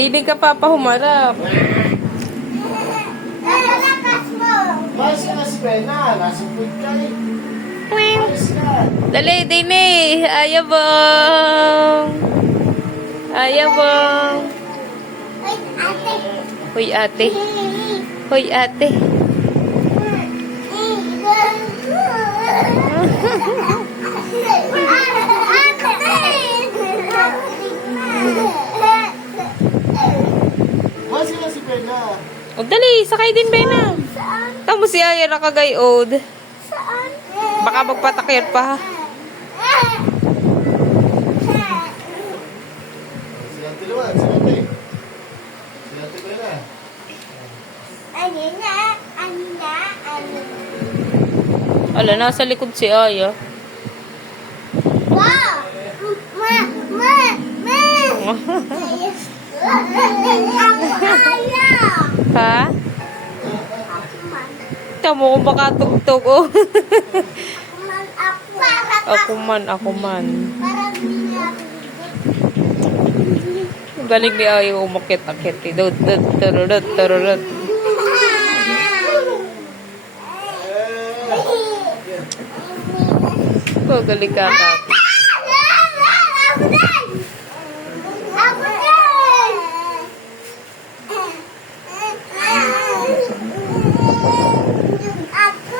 Hindi ka papahumarap. Lakas mo. Mas ka na si Bena. Nasa food ka eh. Mas ka. Dali, Dini. Ayabong. Ayabong. Ay, ate. Hoy, ate. Hoy, ate. Mas ka na si Bena. O, dali. Sakay din, Bena. Saan? Tamo si Aya nakagayod. Saan? Baka magpatakir pa. Si Ate naman. Si Ate. Si Ate Bena. Ano na? Ano na? Ano? Ala, nasa likod si Aya. Wow! Ma! Ma! Ma! Ako ayaw! Ha? Ako man. Tamo kung baka tugtog, oh. Ako man. Ako man, ako man. Parang hindi ako. Galing ni Aya umakit-akit. Dut, dut, tururut, tururut. Oh, galing ka ka.